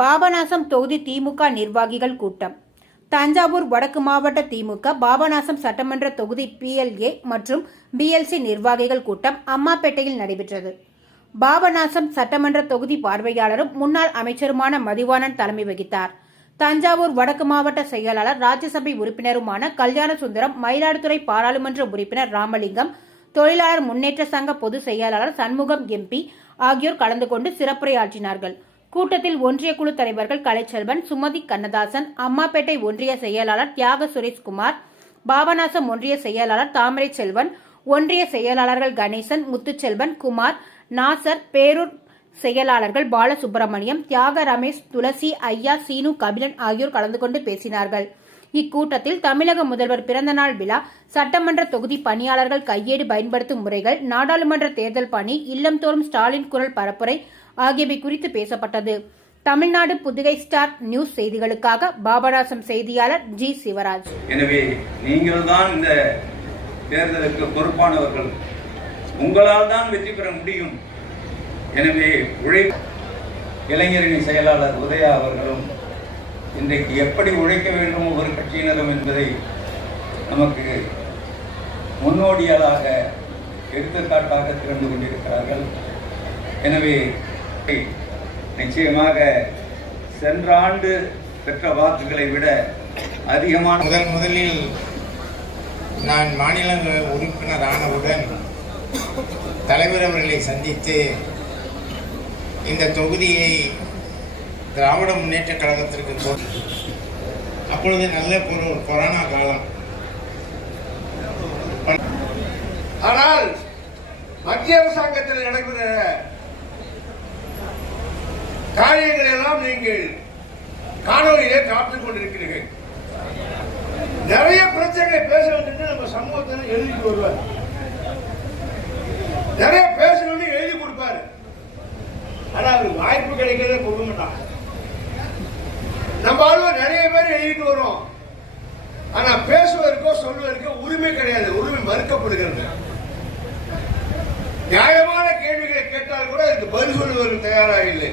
பாபநாசம் தொகுதி திமுக நிர்வாகிகள் கூட்டம். தஞ்சாவூர் வடக்கு மாவட்ட திமுக பாபநாசம் சட்டமன்ற தொகுதி பிஎல்ஏ மற்றும் பிஎல்சி நிர்வாகிகள் கூட்டம் அம்மாப்பேட்டையில் நடைபெற்றது. பாபநாசம் சட்டமன்ற தொகுதி பார்வையாளரும் முன்னாள் அமைச்சருமான மதிவாணன் தலைமை வகித்தார். தஞ்சாவூர் வடக்கு மாவட்ட செயலாளர் ராஜ்யசபை உறுப்பினருமான கல்யாண சுந்தரம் மயிலாடுதுறை பாராளுமன்ற உறுப்பினர் ராமலிங்கம் தொழிலாளர் முன்னேற்ற சங்க பொதுச் செயலாளர் சண்முகம் எம்பி ஆகியோர் கலந்து கொண்டு சிறப்புரையாற்றினார்கள். கூட்டத்தில் ஒன்றிய குழு தலைவர்கள் கலைச்செல்வன் சுமதி கண்ணதாசன் அம்மாப்பேட்டை ஒன்றிய செயலாளர் தியாக சுரேஷ்குமார் பாபநாசம் ஒன்றிய செயலாளர் தாமரை செல்வன் ஒன்றிய செயலாளர்கள் கணேசன் முத்துச்செல்வன் குமார் நாசர் பேரூர் செயலாளர்கள் பாலசுப்பிரமணியம் தியாக ரமேஷ் துளசி ஐயா சீனு கபிலன் ஆகியோர் கலந்து கொண்டு பேசினார்கள். இக்கூட்டத்தில் தமிழக முதல்வர் பிறந்தநாள் விழா சட்டமன்ற தொகுதி பணியாளர்கள் கையேடு பயன்படுத்தும் முறைகள் நாடாளுமன்ற தேர்தல் பணி இல்லம்தோறும் ஸ்டாலின் குரல் பரப்புரை ஆகியவை குறித்து பேசப்பட்டது. தமிழ்நாடு புதுகை ஸ்டார் நியூஸ் செய்திகளுக்காக பாபராசம் செய்தியாளர் ஜி சிவராஜ். எனவே நீங்கள் தான் இந்த தேர்தலுக்கு பொறுப்பானவர்கள். உங்களால் தான் வெற்றி பெற முடியும். எனவே உழை இளைஞரணி செயலாளர் உதயா அவர்களும் இன்றைக்கு எப்படி உழைக்க வேண்டும் ஒவ்வொரு கட்சியினரும் என்பதை நமக்கு முன்னோடியாளாக எடுத்துக்காட்டாக திறந்து கொண்டிருக்கிறார்கள். எனவே நிச்சயமாக சென்ற ஆண்டு பெற்ற வாக்குகளை விட அதிகமான முதல் முதலில் நான் மாநிலங்களவை உறுப்பினர் ஆனவுடன் தலைவர் அவர்களை சந்தித்து இந்த தொகுதியை திராவிட முன்னேற்ற கழகத்திற்கு அப்பொழுது நல்ல ஒரு கொரோனா காலம். ஆனால் மத்திய அரசாங்கத்தில் நடக்கிற காரியங்களை எல்லாம் நீங்கள் காணொலியிலே காத்துக் கொண்டிருக்கிறீர்கள். நிறைய பிரச்சனைகளை பேச வேண்டும் நம்ம சமூகத்தில் எழுதிட்டு வருவார். நிறைய பேசணும்னு எழுதி கொடுப்பாரு. ஆனா அவருக்கு வாய்ப்பு கிடைக்கிறதே கொடுக்க மாட்டான் நம்ம ஆளுங்க நிறைய பேர் எழுதிட்டு வரோம். ஆனா பேசுவதற்கோ சொல்வதற்கோ உரிமை கிடையாது. உரிமை மறுக்கப்படுகிறது. நியாயமான கேள்விகளை கேட்டால் கூட அதுக்கு பதில் சொல்வதற்கு தயாராக இல்லை.